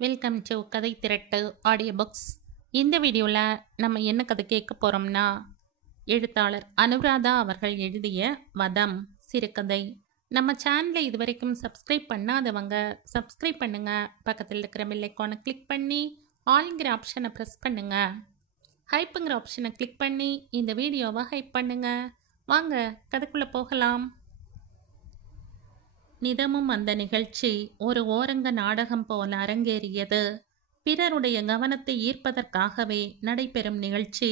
Welcome to கதை திரட்டு audio books. இந்த வீடியோவில் நம்ம என்ன கதை கேட்க போகிறோம்னா, எழுத்தாளர் அனுராதா அவர்கள் எழுதிய வதம் சிறுகதை. நம்ம சேனலை இது வரைக்கும் சப்ஸ்கிரைப் பண்ணாதவங்க சப்ஸ்கிரைப் பண்ணுங்கள். பக்கத்தில் இருக்கிற பெல் ஐக்கானை கிளிக் பண்ணி ஆல்ங்கிற ஆப்ஷனை ப்ரெஸ் பண்ணுங்கள். ஹைப்புங்கிற ஆப்ஷனை கிளிக் பண்ணி இந்த வீடியோவை ஹைப் பண்ணுங்கள். வாங்க கதைக்குள்ளே போகலாம். நிதமும் அந்த நிகழ்ச்சி ஒரு ஓரங்க நாடகம் போல அரங்கேறியது. பிறருடைய கவனத்தை ஈர்ப்பதற்காகவே நடைபெறும் நிகழ்ச்சி.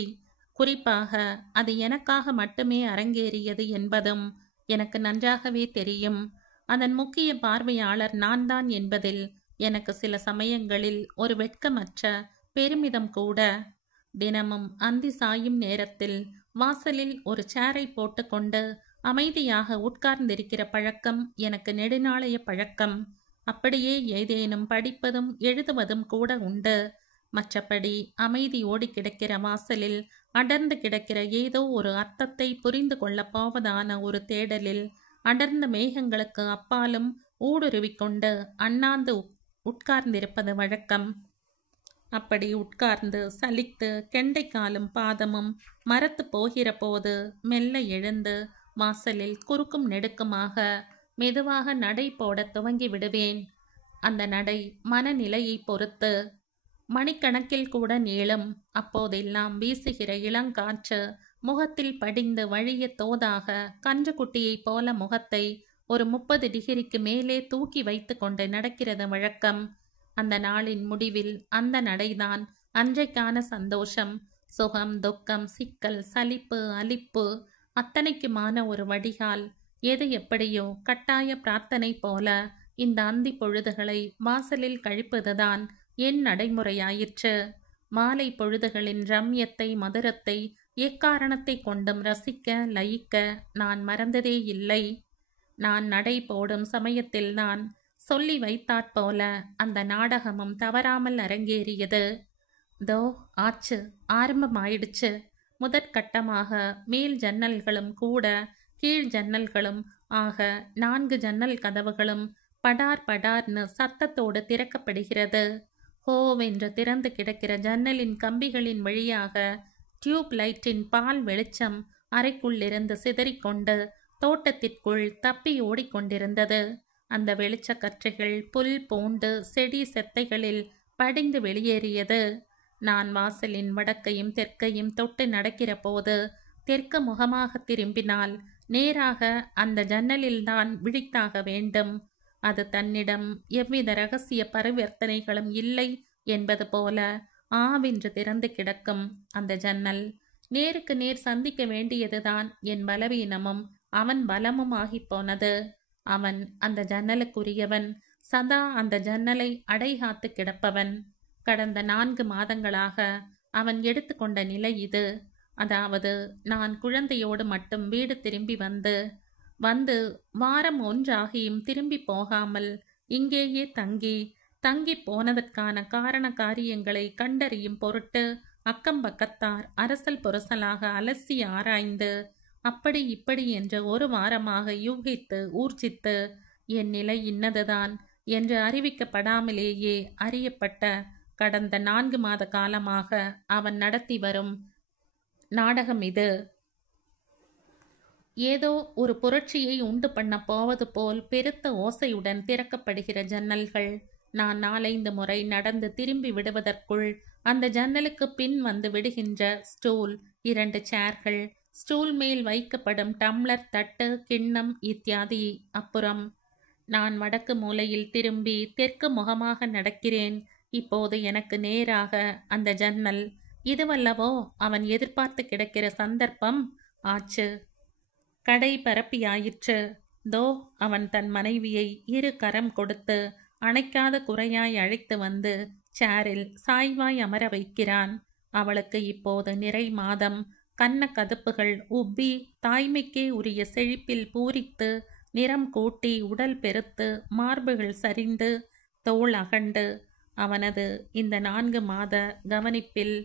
குறிப்பாக அது எனக்காக மட்டுமே அரங்கேறியது என்பதும் எனக்கு நன்றாகவே தெரியும். அதன் முக்கிய பார்வையாளர் நான் தான் என்பதில் எனக்கு சில சமயங்களில் ஒரு வெட்கமற்ற பெருமிதம் கூட. தினமும் அந்தி சாயும் நேரத்தில் வாசலில் ஒரு சேரை போட்டுக்கொண்டு அமைதியாக உட்கார்ந்திருக்கிற பழக்கம் எனக்கு நெடுநாளைய பழக்கம். அப்படியே ஏதேனும் படிப்பதும் எழுதுவதும் கூட உண்டு. மற்றபடி அமைதி ஓடி கிடக்கிற வாசலில் அடர்ந்து கிடக்கிற ஏதோ ஒரு அர்த்தத்தை புரிந்து கொள்ளப் போவதான ஒரு தேடலில் அடர்ந்த மேகங்களுக்கு அப்பாலும் ஊடுருவிக்கொண்டு அண்ணாந்து உட்கார்ந்திருப்பது வழக்கம். அப்படி உட்கார்ந்து சலித்து கெண்டைக்காலும் பாதமும் மரத்து போகிற போது மெல்ல எழுந்து வாசலில் குறுக்கும் நெடுக்குமாக மெதுவாக நடை போட துவங்கி விடுவேன். அந்த நடை மனநிலையை பொறுத்து மணிக்கணக்கில் கூட நீளும். அப்போதெல்லாம் வீசுகிற இளங்காற்று முகத்தில் படிந்து வழிய தோதாக கன்றுக்குட்டியைப் போல முகத்தை ஒரு 30 டிகிரிக்கு மேலே தூக்கி வைத்து கொண்டு நடக்கிறது வழக்கம். அந்த நாளின் முடிவில் அந்த நடைதான் அன்றைக்கான சந்தோஷம். சுகம், துக்கம், சிக்கல், சலிப்பு, அலிப்பு அத்தனைக்குமான ஒரு வடிகால். எது எப்படியோ கட்டாய பிரார்த்தனை போல இந்த அந்தி பொழுதுகளை வாசலில் கழிப்பதுதான் என் நடைமுறையாயிற்று. மாலை பொழுதுகளின் ரம்யத்தை, மதுரத்தை எக்காரணத்தை கொண்டும் ரசிக்க, லயிக்க நான் மறந்ததே இல்லை. நான் நடை போடும் சமயத்தில்தான் சொல்லி வைத்தாற்போல அந்த நாடகமும் தவறாமல் அரங்கேறியது. தோ ஆச்சு, ஆரம்பமாயிடுச்சு. முதற்கட்டமாக மேல் ஜன்னல்களும் கூட கீழ் ஜன்னல்களும் ஆக 4 ஜன்னல் கதவுகளும் படார் படார்னு சத்தத்தோடு திறக்கப்படுகிறது. ஹோவென்று திறந்து கிடக்கிற ஜன்னலின் கம்பிகளின் வழியாக டியூப் லைட்டின் பால் வெளிச்சம் அறைக்குள்ளிருந்து சிதறிக்கொண்டு தோட்டத்திற்குள் தப்பி ஓடிக்கொண்டிருந்தது. அந்த வெளிச்சக்கற்றைகள் புல் பூண்டு செடி செத்தைகளில் படிந்து வெளியேறியது. நான் வாசலின் வடக்கையும் தெற்கையும் தொட்டு நடக்கிற போது தெற்கு முகமாக திரும்பினால் நேராக அந்த ஜன்னலில்தான் விழித்தாக வேண்டும். அது தன்னிடம் எவ்வித இரகசிய பரிவர்த்தனைகளும் இல்லை என்பது போல ஆவென்று திறந்து கிடக்கும் அந்த ஜன்னல். நேருக்கு நேர் சந்திக்க வேண்டியதுதான் என் பலவீனமும் அவன் பலமும் ஆகிப்போனது. அவன் அந்த ஜன்னலுக்குரியவன், சதா அந்த ஜன்னலை அடைகாத்து கிடப்பவன். கடந்த 4 மாதங்களாக அவன் எடுத்துக்கொண்ட நிலை இது. அதாவது நான் குழந்தையோடு மட்டும் வீடு திரும்பி வந்து வாரம் 1 ஆகியும் திரும்பி போகாமல் இங்கேயே தங்கி போனதற்கான காரண காரியங்களை கண்டறியும் பொருட்டு அக்கம் பக்கத்தார் அரசல் புரசலாக அலசி ஆராய்ந்து அப்படி இப்படி என்று 1 வாரமாக யூகித்து ஊர்ஜித்து என் நிலை இன்னதுதான் என்று அறிவிக்கப்படாமலேயே அறியப்பட்ட கடந்த 4 மாத காலமாக அவன் நடத்தி வரும் நாடகம் இது. ஏதோ ஒரு புரட்சியை உண்டு பண்ண போவது போல் பெருத்த ஓசையுடன் திறக்கப்படுகிற ஜன்னல்கள். நான் 4-5 முறை நடந்து திரும்பி விடுவதற்குள் அந்த ஜன்னலுக்கு பின் வந்து விடுகின்ற ஸ்டூல், 2 சேர்கள், ஸ்டூல் மேல் வைக்கப்படும் டம்ளர், தட்டு, கிண்ணம் இத்தியாதி. அப்புறம் நான் வடக்கு மூலையில் திரும்பி தெற்கு முகமாக நடக்கிறேன். இப்போது எனக்கு நேராக அந்த ஜன்னல். இதுவல்லவோ அவன் எதிர்பார்த்து கிடக்கிற சந்தர்ப்பம் ஆச்சு. கடை பரப்பியாயிற்று. தோ அவன் தன் மனைவியை 2 கரம் கொடுத்து அணைக்காத குறையாய் அழைத்து வந்து சேரில் சாய்வாய் அமர வைக்கிறான். அவளுக்கு இப்போது நிறை மாதம். கன்ன கதுப்புகள் உப்பி தாய்மைக்கே உரிய செழிப்பில் பூரித்து நிறம் கூட்டி உடல் பெருத்து மார்புகள் சரிந்து தோள் அகண்டு அவனது இந்த 4 மாத கவனிப்பில்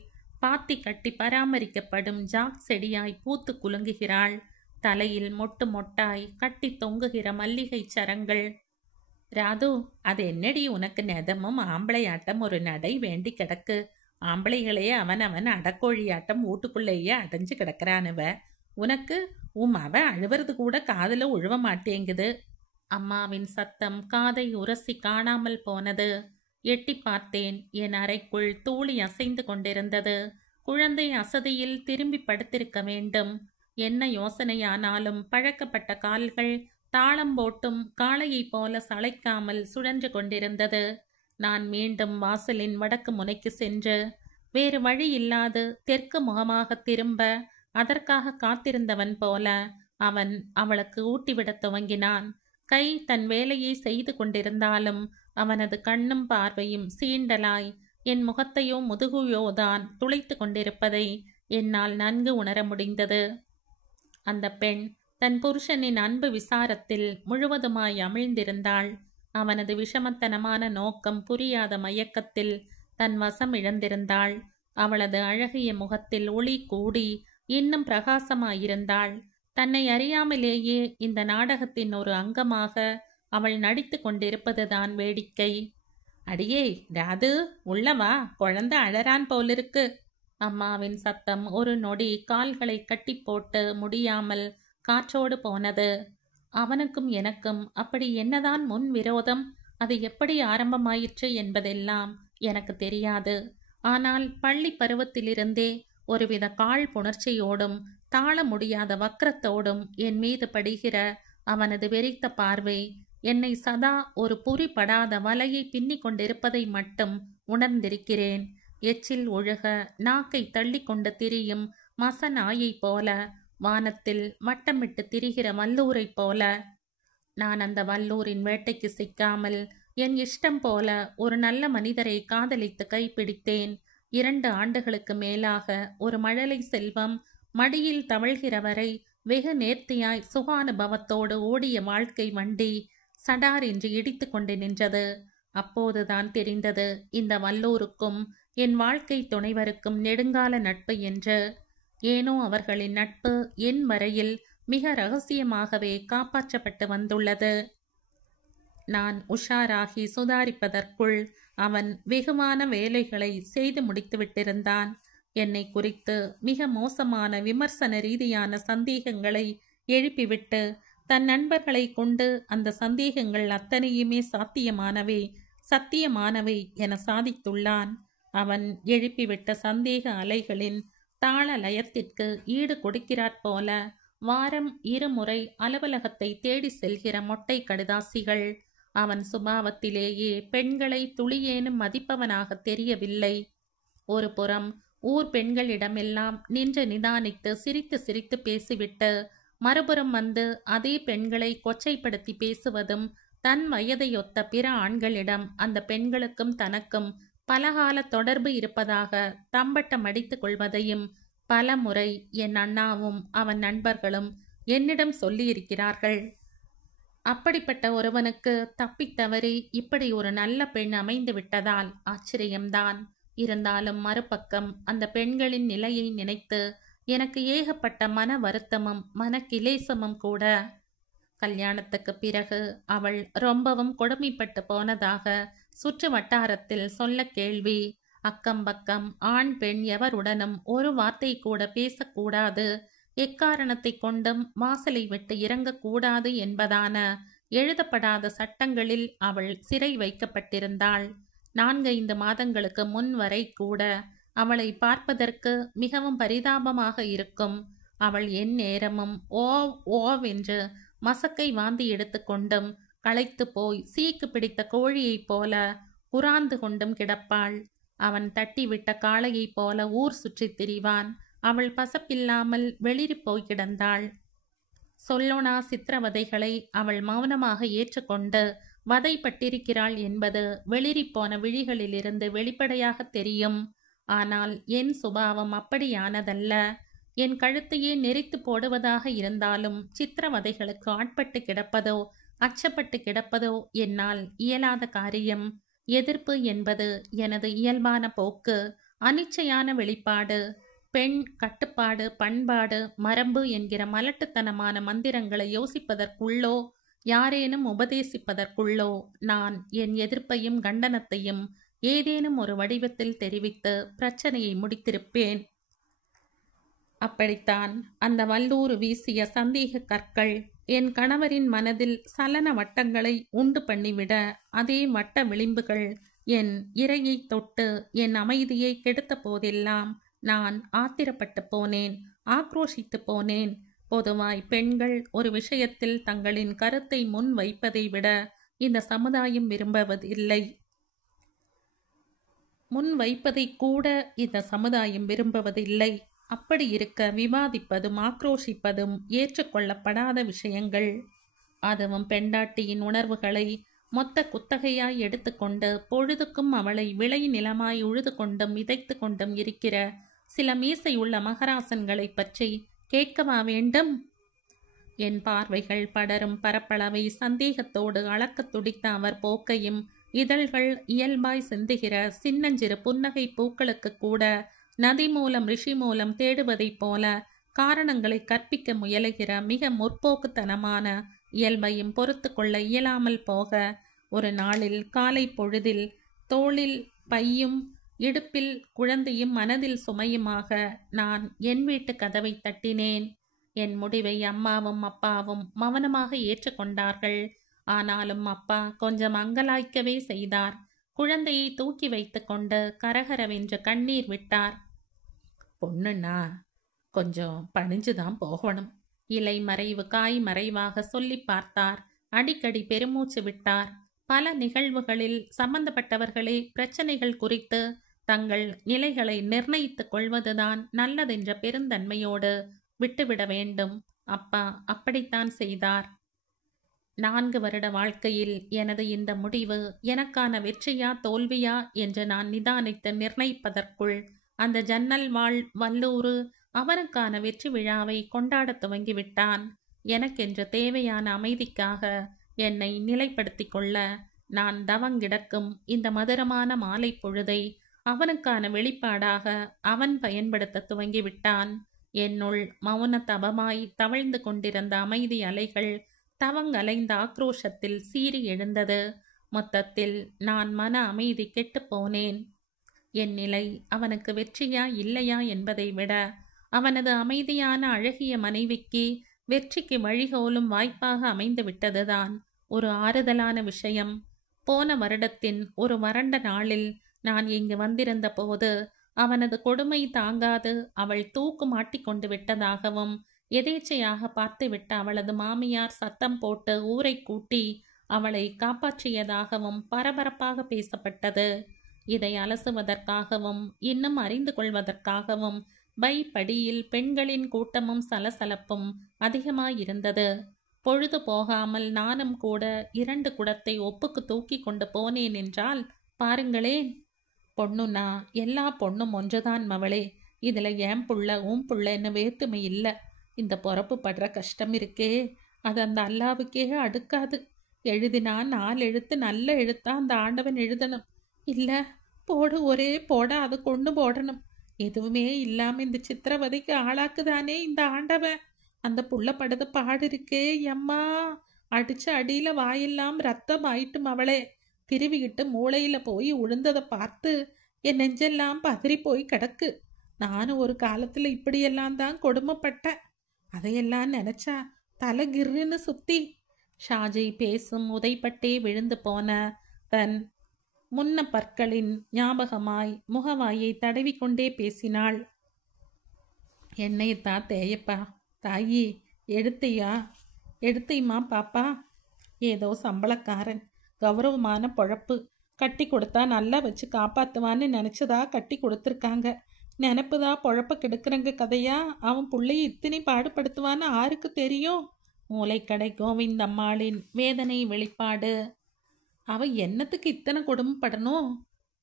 பாத்தி கட்டி பராமரிக்கப்படும் ஜாக் செடியாய் பூத்து குலுங்குகிறாள். தலையில் மொட்டு மொட்டாய் கட்டி தொங்குகிற மல்லிகை சரங்கள் ராது, அது என்னடி உனக்கு நெதமும் ஆம்பளையாட்டம் ஒரு நடை வேண்டி கிடக்கு. ஆம்பளைகளே அவன் அடக்கோழியாட்டம் வீட்டுக்குள்ளேயே அடைஞ்சு கிடக்கிறானுவ. உனக்கு உன் அவன் அழுவுறது கூட காதுல உழுவ மாட்டேங்குது. அம்மாவின் சத்தம் காதை உரசி காணாமல் போனது. எட்டி பார்த்தேன். என் அறைக்குள் தூளி அசைந்து கொண்டிருந்தது. குழந்தை அசதியில் திரும்பி படுத்திருக்க வேண்டும். என்ன யோசனையானாலும் பழக்கப்பட்ட கால்கள் தாளம் போட்டும் காளையைப் போல சளைக்காமல் சுழன்று கொண்டிருந்தது. நான் மீண்டும் வாசலின் வடக்கு முனைக்கு சென்று வேறு வழி இல்லாது தெற்கு முகமாக திரும்ப அதற்காக காத்திருந்தவன் போல அவன் அவளுக்கு ஊட்டிவிடத் துவங்கினான். கை தன் வேலையை செய்து கொண்டிருந்தாலும் அவனது கண்ணும் பார்வையும் சீண்டலாய் என் முகத்தையோ முதுகையோதான் துளைத்து கொண்டிருப்பதை என்னால் நன்கு உணர முடிந்தது. அந்த பெண் தன் புருஷனின் அன்பு விசாரத்தில் முழுவதுமாய் அமிழ்ந்திருந்தாள். அவனது விஷமத்தனமான நோக்கம் புரியாத மயக்கத்தில் தன் வசம் இழந்திருந்தாள். அவளது அழகிய முகத்தில் ஒளி கூடி இன்னும் பிரகாசமாயிருந்தாள். தன்னை அறியாமலேயே இந்த நாடகத்தின் ஒரு அங்கமாக அவள் நடித்து கொண்டிருப்பதுதான் வேடிக்கை. அடியே ராது, உள்ளவா, குழந்தை அழறான் போலிருக்கு. அம்மாவின் சத்தம் ஒரு நொடி கால்களை கட்டி போட்டு முடியாமல் காற்றோடு போனது. அவனுக்கும் எனக்கும் அப்படி என்னதான் முன் விரோதம், அது எப்படி ஆரம்பமாயிற்று என்பதெல்லாம் எனக்கு தெரியாது. ஆனால் பள்ளி பருவத்திலிருந்தே ஒருவித கால் புணர்ச்சியோடும் தாழ முடியாத வக்கரத்தோடும் என் மீது படுகிற அவனது வெறித்த பார்வை என்னை சதா ஒரு புரிபடாத வலையை பின்னிக் கொண்டிருப்பதை மட்டும் உணர்ந்திருக்கிறேன். எச்சில் ஒழுக நாக்கை தள்ளி கொண்டு திரியும் மச நாயைப் போல, வானத்தில் வட்டமிட்டு திரிகிற வல்லூரைப் போல. நான் அந்த வல்லூரின் வேட்டைக்கு சிக்காமல் என் இஷ்டம் போல ஒரு நல்ல மனிதரை காதலித்து கைப்பிடித்தேன். 2 ஆண்டுகளுக்கு மேலாக ஒரு மழலை செல்வம் மடியில் தவழ்கிறவரை வெகு நேர்த்தியாய் சுகானுபவத்தோடு ஓடிய வாழ்க்கை வண்டி சடார் என்று இடித்து கொண்டு நின்றது. அப்போதுதான் தெரிந்தது இந்த வல்லூருக்கும் என் வாழ்க்கை துணைவருக்கும் நெடுங்கால நட்பு என்று. ஏனோ அவர்களின் நட்பு என் வரையில் மிக ரகசியமாகவே காப்பாற்றப்பட்டு வந்துள்ளது. நான் உஷாராகி சுதாரிப்பதற்குள் அவன் வெகுவான வேலைகளை செய்து முடித்து விட்டிருந்தான். என்னை குறித்து மிக மோசமான விமர்சன ரீதியான சந்தேகங்களை எழுப்பிவிட்டு தன் நண்பர்களை கொண்டு அந்த சந்தேகங்கள் அத்தனையுமே சத்தியமானவை என சாதித்துள்ளான். அவன் எழுப்பிவிட்ட சந்தேக அலைகளின் தாள லயத்திற்கு ஈடு கொடுக்கிறாற் போல வாரம் 2 முறை அலுவலகத்தை தேடி செல்கிற மொட்டை கடுதாசிகள். அவன் சுபாவத்திலேயே பெண்களை துளியேனும் மதிப்பவனாக தெரியவில்லை. ஒரு புறம் ஊர் பெண்களிடமெல்லாம் நின்று நிதானித்து சிரித்து சிரித்து பேசிவிட்டு மறுபுறம் வந்து அதே பெண்களை கொச்சைப்படுத்தி பேசுவதும், தன் வயதையொத்த பிற ஆண்களிடம் அந்த பெண்களுக்கும் தனக்கும் பலகால தொடர்பு இருப்பதாக தம்பட்டம் அடித்து கொள்வதையும் பல முறை என் அண்ணாவும் அவன் நண்பர்களும் என்னிடம் சொல்லியிருக்கிறார்கள். அப்படிப்பட்ட ஒருவனுக்கு தப்பித்தவறி இப்படி ஒரு நல்ல பெண் அமைந்து விட்டதால் ஆச்சரியம்தான். இருந்தாலும் மறுபக்கம் அந்த பெண்களின் நிலையை நினைத்து எனக்கு ஏகப்பட்ட மன வருத்தமும் மன கிலேசமும் கூட. கல்யாணத்துக்கு பிறகு அவள் ரொம்பவும் கொடுமைப்பட்டு போனதாக சுற்று வட்டாரத்தில் சொல்ல கேள்வி. அக்கம் பக்கம் ஆண் பெண் எவருடனும் ஒரு வார்த்தை கூட பேசக்கூடாது, எக்காரணத்தை கொண்டும் வாசலை விட்டு இறங்கக்கூடாது என்பதான எழுதப்படாத சட்டங்களில் அவள் சிறை வைக்கப்பட்டிருந்தாள். 4-5 மாதங்களுக்கு முன் வரை கூட அவளை பார்ப்பதற்கு மிகவும் பரிதாபமாக இருக்கும். அவள் என் நேரமும் ஓவென்று மசக்கை வாந்தி எடுத்துக்கொண்டும் களைத்து போய் சீக்கு பிடித்த கோழியைப் போல புராந்து கொண்டும் கிடப்பாள். அவன் தட்டிவிட்ட காளையைப் போல ஊர் சுற்றி திரிவான். அவள் பசப்பில்லாமல் வெளிரி போய் கிடந்தாள். சொல்லோனா சித்திரவதைகளை அவள் மௌனமாக ஏற்றுக்கொண்டு வதைப்பட்டிருக்கிறாள் என்பது வெளிரிப்போன விழிகளிலிருந்து வெளிப்படையாக தெரியும். ஆனால் என் சுபாவம் அப்படியானதல்ல. என் கழுத்தையே நெரித்து போடுவதாக இருந்தாலும் சித்திரவதைகளுக்கு ஆட்பட்டு கிடப்பதோ அச்சப்பட்டு கிடப்பதோ என்னால் இயலாத காரியம். எதிர்ப்பு என்பது எனது இயல்பான போக்கு, அனிச்சையான வெளிப்பாடு. பெண், கட்டுப்பாடு, பண்பாடு, மரபு என்கிற மலட்டுத்தனமான மந்திரங்களை யோசிப்பதற்குள்ளோ யாரேனும் உபதேசிப்பதற்குள்ளோ நான் என் எதிர்ப்பையும் கண்டனத்தையும் ஏதேனும் ஒரு வடிவத்தில் தெரிவித்து பிரச்சனையை முடித்திருப்பேன். அப்படித்தான் அந்த வல்லூர் வீசிய சந்தேக கற்கள் என் கணவரின் மனதில் சலன வட்டங்களை உண்டு பண்ணிவிட, அதே வட்ட விளிம்புகள் என் இரையை தொட்டு என் அமைதியை கெடுத்த போதெல்லாம் நான் ஆத்திரப்பட்டு போனேன், ஆக்ரோஷித்து போனேன். பொதுவாய் பெண்கள் ஒரு விஷயத்தில் தங்களின் கருத்தை முன் வைப்பதை விட இந்த சமுதாயம் விரும்புவதில்லை. முன் வைப்பதை கூட இந்த சமுதாயம் விரும்புவதில்லை. அப்படி இருக்க விவாதிப்பதும் ஆக்ரோஷிப்பதும் ஏற்றுக்கொள்ளப்படாத விஷயங்கள். அதுவும் பெண்டாட்டியின் உணர்வுகளை மொத்த குத்தகையாய் எடுத்துக்கொண்டு பொழுதுக்கும் அவளை விளை நிலமாய் உழுது கொண்டும் விதைத்து கொண்டும் இருக்கிற சில மீசையுள்ள மகராசன்களை பற்றி கேட்கவா வேண்டும்? என் பார்வைகள் படரும் பரப்பளவை சந்தேகத்தோடு அளக்க துடித்த அவர் போக்கையும், இதழ்கள் இயல்பாய் சிந்துகிற சின்னஞ்சிறு புன்னகை பூக்களுக்கு கூட நதி மூலம் ரிஷி மூலம் தேடுவதைப் போல காரணங்களை கற்பிக்க முயலுகிற மிக முற்போக்குத்தனமான இயல்பையும் பொறுத்து கொள்ள இயலாமல் போக, ஒரு நாளில் காலை பொழுதில் தோளில் பையும் இடுப்பில் குழந்தையும் மனதில் சுமையுமாக நான் என் வீட்டு கதவை தட்டினேன். என் முடிவை அம்மாவும் அப்பாவும் மௌனமாக ஏற்றுக்கொண்டார்கள். ஆனாலும் அப்பா கொஞ்சம் அங்கலாய்க்கவே செய்தார். குழந்தையை தூக்கி வைத்து கொண்டு கரகரவென்று கண்ணீர் விட்டார். பொண்ணுன்னா கொஞ்சம் பணிஞ்சுதான் போகணும். இலை மறைவு காய் மறைவாக சொல்லி பார்த்தார். அடிக்கடி பெருமூச்சு விட்டார். பல நிகழ்வுகளில் சம்பந்தப்பட்டவர்களே பிரச்சனைகள் குறித்து தங்கள் நிலைகளை நிர்ணயித்துக் கொள்வதுதான் நல்லதென்ற பெருந்தன்மையோடு விட்டுவிட வேண்டும். அப்பா அப்படித்தான் செய்தார். 4 வருட வாழ்க்கையில் எனது இந்த முடிவு எனக்கான வெற்றியா தோல்வியா என்று நான் நிதானித்து நிர்ணயிப்பதற்குள் அந்த ஜன்னல் வாழ் வல்லூரு அவனுக்கான வெற்றி விழாவை கொண்டாடத் துவங்கிவிட்டான். எனக்கென்று தேவையான அமைதிக்காக என்னை நிலைப்படுத்தி கொள்ள நான் தவங்கிடக்கும் இந்த மதுரமான மாலை பொழுதை அவனுக்கான வெளிப்பாடாக அவன் பயன்படுத்த துவங்கிவிட்டான். என்னுள் மௌன தபமாய் தவழ்ந்து கொண்டிருந்த அமைதி அலைகள் தவங்கலைந்த ஆக்ரோஷத்தில் சீறி எழுந்தது. மொத்தத்தில் நான் மன அமைதி கெட்டுப்போனேன். என் நிலை அவனுக்கு வெற்றியா இல்லையா என்பதை விட அவனது அமைதியான அழகிய மனைவிக்கு வெற்றிக்கு வழிகோலும் வாய்ப்பாக அமைந்து விட்டதுதான் ஒரு ஆறுதலான விஷயம். போன வருடத்தின் ஒரு வறண்ட நாளில் நான் இங்கு வந்திருந்த போது அவனது கொடுமை தாங்காது அவள் தூக்கு மாட்டிக்கொண்டு விட்டதாகவும், எதேச்சையாக பார்த்துவிட்ட அவளது மாமியார் சத்தம் போட்டு ஊரை கூட்டி அவளை காப்பாற்றியதாகவும் பரபரப்பாக பேசப்பட்டது. இதை அலசுவதற்காகவும் இன்னும் அறிந்து கொள்வதற்காகவும் பைப்படியில் பெண்களின் கூட்டமும் சலசலப்பும் அதிகமாயிருந்தது. பொழுது போகாமல் நானும் கூட 2 குடத்தை ஒப்புக்கு தூக்கி கொண்டு போனேன் என்றால் பாருங்களேன். பொண்ணுன்னா எல்லா பொண்ணும் ஒன்றுதான் மவளே. இதுல ஏன் புள்ள உன் புள்ளன்னு வேற்றுமை இல்லை. இந்த பொறப்பு படுற கஷ்டம் இருக்கே, அது அந்த அல்லாவுக்கே அடுக்காது. எழுதினா 4 எழுத்து நல்ல எழுத்தா அந்த ஆண்டவன் எழுதணும். இல்ல போடு ஒரே போட அதை கொண்டு போடணும். எதுவுமே இல்லாம இந்த சித்திரவதைக்கு ஆளாக்குதானே இந்த ஆண்டவன். அந்த புள்ள படுத பாடு இருக்கே எம்மா, அடிச்ச அடியில வாயெல்லாம் ரத்தம் ஆயிட்டும் அவளே. திருவிக்கிட்டு மூளையில போய் உழுந்ததை பார்த்து என் நெஞ்செல்லாம் பதறி போய் கிடக்கு. நானும் ஒரு காலத்துல இப்படியெல்லாம் தான் கொடுமைப்பட்டேன். அதையெல்லாம் நினைச்சா தலை கிர்ன்னு சுத்தி. ஷாஜி பேசும் உதைப்பட்டே விழுந்து போன தன் முன்ன பற்களின் ஞாபகமாய் முகவாயை தடவிக்கொண்டே பேசினாள். என்னையத்தான் தேயப்பா தாயி, எடுத்தையுமா பாப்பா. ஏதோ சம்பளக்காரன், கௌரவமான பொழப்பு, கட்டி கொடுத்தா நல்லா வச்சு காப்பாத்துவான்னு நினைச்சதா கட்டி கொடுத்துருக்காங்க. நினப்புதா பொழப்ப கெடுக்கிறங்க கதையா? அவன் பிள்ளைய இத்தனை பாடுபடுத்துவான்னு ஆருக்கு தெரியும்? மூளைக்கடை கோவிந்தம்மாளின் வேதனை வெளிப்பாடு. அவ என்னத்துக்கு இத்தனை கொடுமைப்படணும்?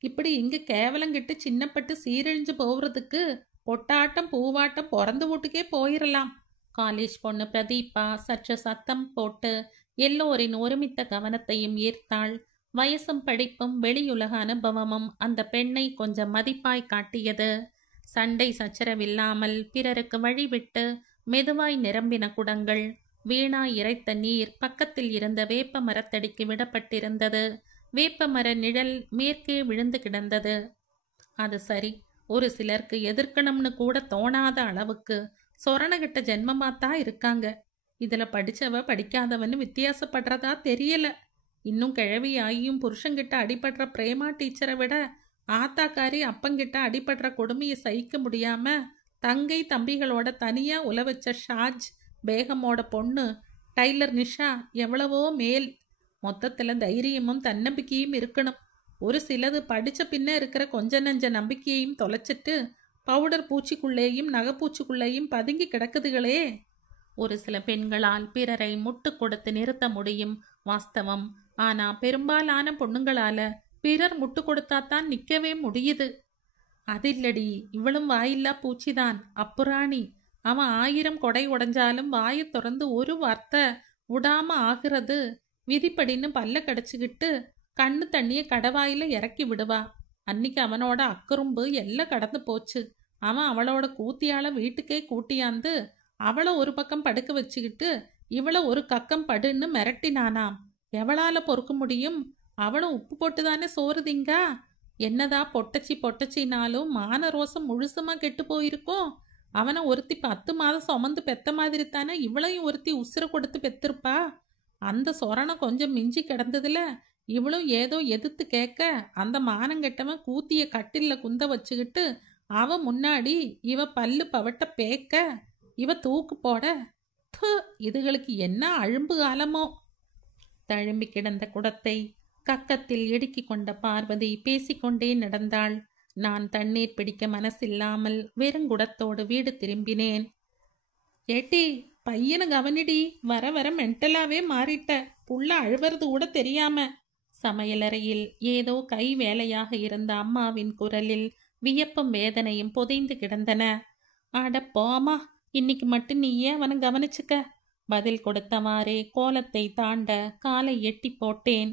இப்படி இங்கு கேவலங்கிட்டு சின்னப்பட்டு சீரழிஞ்சு போகிறதுக்கு பொட்டாட்டம் பூவாட்டம் பிறந்த வீட்டுக்கே போயிடலாம். காலேஜ் பொண்ணு பிரதீபா சற்று சத்தம் போட்டு எல்லோரின் ஒருமித்த கவனத்தையும் ஈர்த்தாள். வயசும் படிப்பும் வெளியுலக அனுபவமும் அந்த பெண்ணை கொஞ்சம் மதிப்பாய் காட்டியது. சண்டை சச்சரவில்லாமல் பிறருக்கு வழிவிட்டு மெதுவாய் நிரம்பின குடங்கள் வீணாய் இறைத்த நீர் பக்கத்தில் இருந்த வேப்ப மரத்தடிக்கு விடப்பட்டிருந்தது. வேப்ப மர நிழல் மேற்கே விழுந்து கிடந்தது. அது சரி, ஒரு சிலருக்கு எதிர்க்கணும்னு கூட தோணாத அளவுக்கு சொரணகிட்ட ஜென்மமாத்தான் இருக்காங்க. இதுல படிச்சவ படிக்காதவன்னு வித்தியாசப்படுறதா தெரியல. இன்னும் கிழவியாகியும் புருஷங்கிட்ட அடிபடுற பிரேமா டீச்சரை விட ஆத்தாக்காரி அப்பங்கிட்ட அடிபடுற கொடுமையை சகிக்க முடியாம தங்கை தம்பிகளோட தனியா உலவச்ச ஷாஜ் பேகமோட பொண்ணு டைலர் நிஷா எவ்வளவோ மேல். மொத்தத்துல தைரியமும் தன்னம்பிக்கையும் இருக்கணும். ஒரு சிலது படிச்ச பின்ன இருக்கிற கொஞ்ச நஞ்ச நம்பிக்கையையும் தொலைச்சிட்டு பவுடர் பூச்சிக்குள்ளேயும் நகைப்பூச்சிக்குள்ளேயும் பதுங்கி கிடக்குதுகளே. ஒரு சில பெண்களால் பிறரை முட்டு கொடுத்து நிறுத்த முடியும், வாஸ்தவம். ஆனா பெரும்பாலான பொண்ணுங்களால பிறர் முட்டு கொடுத்தாத்தான் நிக்கவே முடியுது. அதில்லடி, இவளும் வாயில்லா பூச்சிதான், அப்புராணி. அவன் 1000 கொடை உடைஞ்சாலும் வாயை திறந்து ஒரு வார்த்தை விடாம ஆகிறது விதிப்படின்னு பல்ல கடிச்சுக்கிட்டு கண்ணு தண்ணிய கடவாயில இறக்கி விடுவா. அன்னைக்கு அவனோட அக்கரும்பு எல்லாம் கடந்து போச்சு. அவன் அவளோட கூத்தியால வீட்டுக்கே கூட்டியாந்து அவளை ஒரு பக்கம் படுக்க வச்சுக்கிட்டு இவளை ஒரு கக்கம் படுன்னு மிரட்டினானாம். எவளால பொறுக்க முடியும்? அவளும் உப்பு போட்டுதானே சோறு திங்கா. என்னதா பொட்டச்சினாலும் மான ரோசம் முழுசுமா கெட்டு போயிருக்கும். அவனை ஒருத்தி 10 மாதம் சுமந்து பெத்த மாதிரி தானே இவளையும் ஒருத்தி உசுர கொடுத்து பெத்திருப்பா. அந்த சொரணம் கொஞ்சம் மிஞ்சி கிடந்ததுல இவளும் ஏதோ எதிர்த்து கேட்க அந்த மானங்கெட்டவன் கூத்திய கட்டில்ல குந்த வச்சுக்கிட்டு அவ முன்னாடி இவ பல்லு பவட்ட பேக்க இவ தூக்கு போட. இதுகளுக்கு என்ன அழும்பு காலமோ. தழும்பி கிடந்த குடத்தை கக்கத்தில் இடுக்கி கொண்ட பார்வதி பேசிக்கொண்டே நடந்தாள். நான் தண்ணீர் பிடிக்க மனசில்லாமல் வெறுங்குடத்தோடு வீடு திரும்பினேன். ஏட்டி, பையனை கவனிடி, வர வர மென்டலாவே மாறிட்ட. புள்ள அழுவது கூட தெரியாம. சமையலறையில் ஏதோ கை வேலையாக இருந்த அம்மாவின் குரலில் வியப்பும் வேதனையும் புதைந்து கிடந்தன. அட போமா, இன்னைக்கு மட்டும் நீயே அவனை கவனிச்சுக்க. பதில் கொடுத்தவாறே கோலத்தை தாண்ட காலை எட்டி போட்டேன்.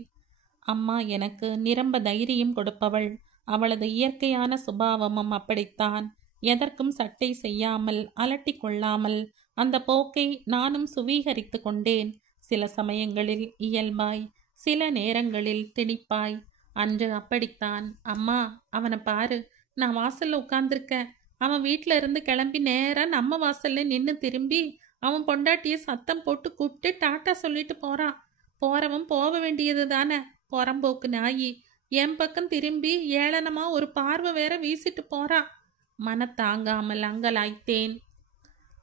அம்மா எனக்கு நிரம்ப தைரியம் கொடுப்பவள். அவளது இயற்கையான சுபாவமும் அப்படித்தான். எதற்கும் சட்டை செய்யாமல் அலட்டி கொள்ளாமல் அந்த போக்கை நானும் சுவீகரித்து கொண்டேன். சில சமயங்களில் இயல்பாய், சில நேரங்களில் திணிப்பாய். அன்று அப்படித்தான். அம்மா, அவனை பாரு, நான் வாசல்ல உட்கார்ந்துருக்கேன். அவன் வீட்டில இருந்து கிளம்பி நேரா நம்ம வாசல்ல நின்று திரும்பி அவன் பொண்டாட்டிய சத்தம் போட்டு கூப்பிட்டு டாட்டா சொல்லிட்டு போறான். போறவன் போக வேண்டியது தானே, புறம்போக்கு நாயி. என் பக்கம் திரும்பி ஏளனமா ஒரு பார்வை வேற வீசிட்டு போறான். மனத்தாங்காமல் அங்கலாய்த்தேன்.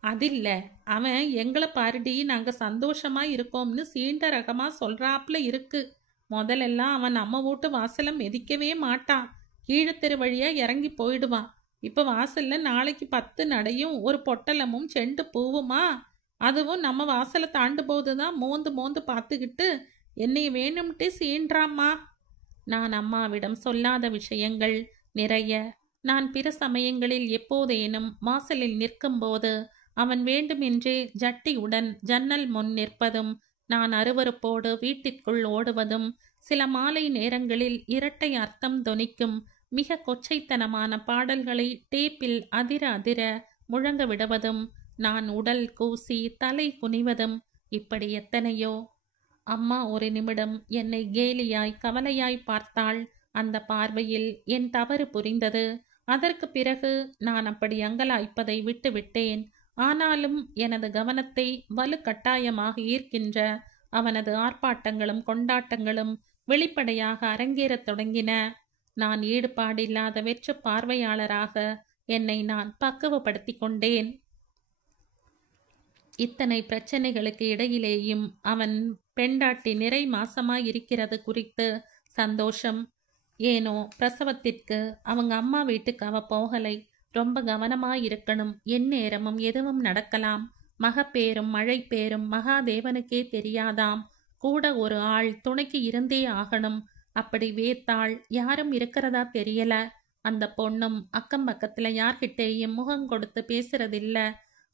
அதில்ல, அவன் எங்களை பாருடி, நாங்க சந்தோஷமா இருக்கோம்னு சீண்ட ரகமா சொல்றாப்புல இருக்கு. முதலெல்லாம் அவன் நம்ம வீட்டு வாசலை மிதிக்கவே மாட்டான். கீழத்தெரு வழியா இறங்கி போயிடுவான். இப்ப வாசல்ல நாளைக்கு 10 நடையும் ஒரு பொட்டலமும் செண்டு பூவுமா. அதுவும் நம்ம வாசலை தாண்டு போதுதான் மோந்து மோந்து பார்த்துக்கிட்டு என்னை வேணும்ட்டே சீன்றாம்மா. நான் அம்மாவிடம் சொல்லாத விஷயங்கள் நிறைய. நான் பிற சமயங்களில் எப்போதேனும் வாசலில் நிற்கும்போது அவன் வேண்டுமென்றே ஜட்டியுடன் ஜன்னல் முன் நிற்பதும், நான் அருவருப்போடு வீட்டிற்குள் ஓடுவதும், சில மாலை நேரங்களில் இரட்டை அர்த்தம் தொனிக்கும் மிக கொச்சைத்தனமான பாடல்களை டேப்பில் அதிர அதிர முழங்க விடுவதும், நான் உடல் கூசி தலை குனிவதும், இப்படி எத்தனையோ. அம்மா ஒரு நிமிடம் என்னை கேலியாய் கவலையாய் பார்த்தாள். அந்த பார்வையில் என் தவறு புரிந்தது. அதற்கு பிறகு நான் அப்படி அங்கலாய்ப்பதை விட்டுவிட்டேன். ஆனாலும் எனது கவனத்தை வலுக்கட்டாயமாக ஈர்க்கின்ற அவனது ஆர்ப்பாட்டங்களும் கொண்டாட்டங்களும் வெளிப்படையாக அரங்கேறத் தொடங்கின. நான் ஈடுபாடில்லாத வெற்று பார்வையாளராக என்னை நான் பக்குவப்படுத்தி கொண்டேன். இத்தனை பிரச்சனைகளுக்கு இடையிலேயும் அவன் பெண்டாட்டி நிறை மாசமாயிருக்கிறது குறித்து சந்தோஷம். ஏனோ பிரசவத்திற்கு அவங்க அம்மா வீட்டுக்கு அவ போகலை. ரொம்ப கவனமாயிருக்கணும். எந்நேரமும் எதுவும் நடக்கலாம். மகப்பேரும் மழை பேரும் மகாதேவனுக்கே தெரியாதாம். கூட ஒரு ஆள் துணைக்கு இருந்தே ஆகணும். அப்படி வேத்தாள் யாரும் இருக்கிறதா தெரியல. அந்த பொண்ணும் அக்கம் பக்கத்துல யார்கிட்டேயும் முகம் கொடுத்து பேசுறதில்ல.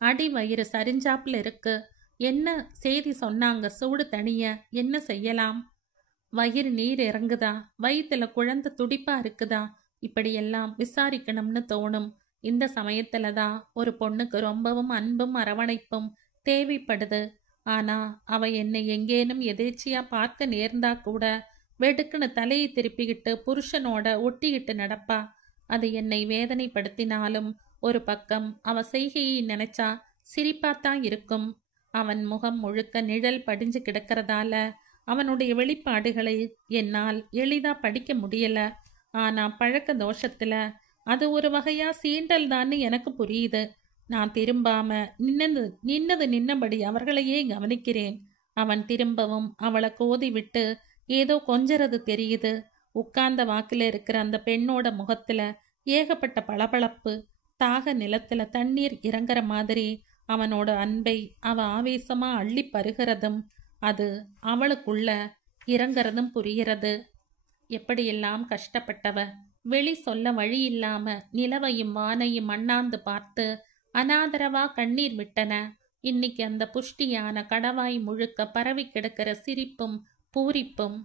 அடி வயிறு சரிஞ்சாப்புல இருக்கு. என்ன செய்தி சொன்னாங்க? சூடு தனிய என்ன செய்யலாம்? வயிறு நீர் இறங்குதா? வயிற்றுல குழந்தை துடிப்பா இருக்குதா? இப்படியெல்லாம் விசாரிக்கணும்னு தோணும். இந்த சமயத்துலதான் ஒரு பொண்ணுக்கு ரொம்பவும் அன்பும் அரவணைப்பும் தேவைப்படுது. ஆனா அவ என்னை எங்கேனும் எதேச்சியா பார்க்க நேர்ந்தா கூட வெடுக்குன்னு தலையை திருப்பிக்கிட்டு புருஷனோட ஒட்டிக்கிட்டு நடப்பா. அது என்னை வேதனைப்படுத்தினாலும் ஒரு பக்கம் அவ செய்கையை நினைச்சா சிரிப்பாத்தான் இருக்கும். அவன் முகம் முழுக்க நிழல் படிஞ்சு கிடக்கிறதால அவனுடைய வெளிப்பாடுகளை என்னால் எளிதா படிக்க முடியல. ஆனா பழக்க தோஷத்துல அது ஒரு வகையா சீண்டல் தான்னு எனக்கு புரியுது. நான் திரும்பாம நின்னபடி அவர்களையே கவனிக்கிறேன். அவன் திரும்பவும் அவளை கோதி விட்டு ஏதோ கொஞ்சறது தெரியுது. உட்கார்ந்த வாக்குல இருக்கிற அந்த பெண்ணோட முகத்துல ஏகப்பட்ட பளபளப்பு. தாக நிலத்துல தண்ணீர் இறங்குற மாதிரி அவனோட அன்பை அவ ஆவேசமா அள்ளி பருகிறதும் அது அவளுக்குள்ள இறங்குறதும் புரிகிறது. எப்படியெல்லாம் கஷ்டப்பட்டவ. வெளி சொல்ல வழி இல்லாம நிலவையும் வானையும் அண்ணாந்து பார்த்து அனாதரவா கண்ணீர் விட்டன. இன்னைக்கு அந்த புஷ்டியான கடவாய் முழுக்க பரவி கிடக்கிற சிரிப்பும் பூரிப்பும்.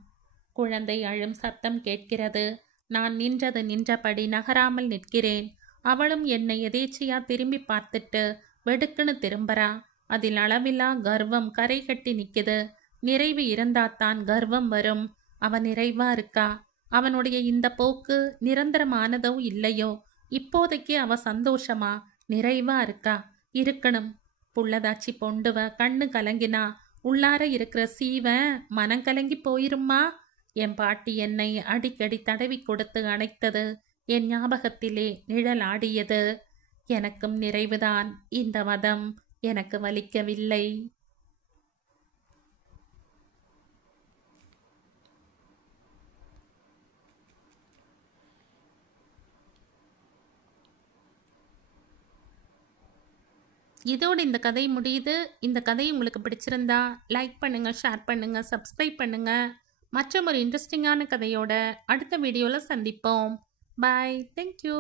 குழந்தை அழும் சத்தம் கேட்கிறது. நான் நின்றபடி நகராமல் நிற்கிறேன். அவளும் என்னை எதேச்சியா திரும்பி பார்த்துட்டு வெடுக்குன்னு திரும்பறா. அதில் அளவில்லா கர்வம் கரை கட்டி நிக்குது. நிறைவு இருந்தாத்தான் கர்வம் வரும். அவ நிறைவா இருக்கா. அவனுடைய இந்த போக்கு நிரந்தரமானதோ இல்லையோ, இப்போதைக்கு அவ சந்தோஷமா நிறைவா இருக்கா. இருக்கணும். புள்ளதாச்சி பொண்டுவ கண்ணு கலங்கினா உள்ளார இருக்கிற சீவன் மனம் கலங்கி போயிரும்மா. என் பாட்டி என்னை அடிக்கடி தடவி கொடுத்து அணைத்தது என் ஞாபகத்திலே நிழலாடியது. எனக்கும் நிறைவுதான். இந்த வதம் எனக்கு வலிக்கவில்லை. இதோடு இந்த கதை முடியுது. இந்த கதை உங்களுக்கு பிடிச்சிருந்தா லைக் பண்ணுங்க, ஷேர் பண்ணுங்க, சப்ஸ்கிரைப் பண்ணுங்க. மற்றும் ஒரு இன்ட்ரெஸ்டிங்கான கதையோட அடுத்த வீடியோவில் சந்திப்போம். பாய். தேங்க்யூ.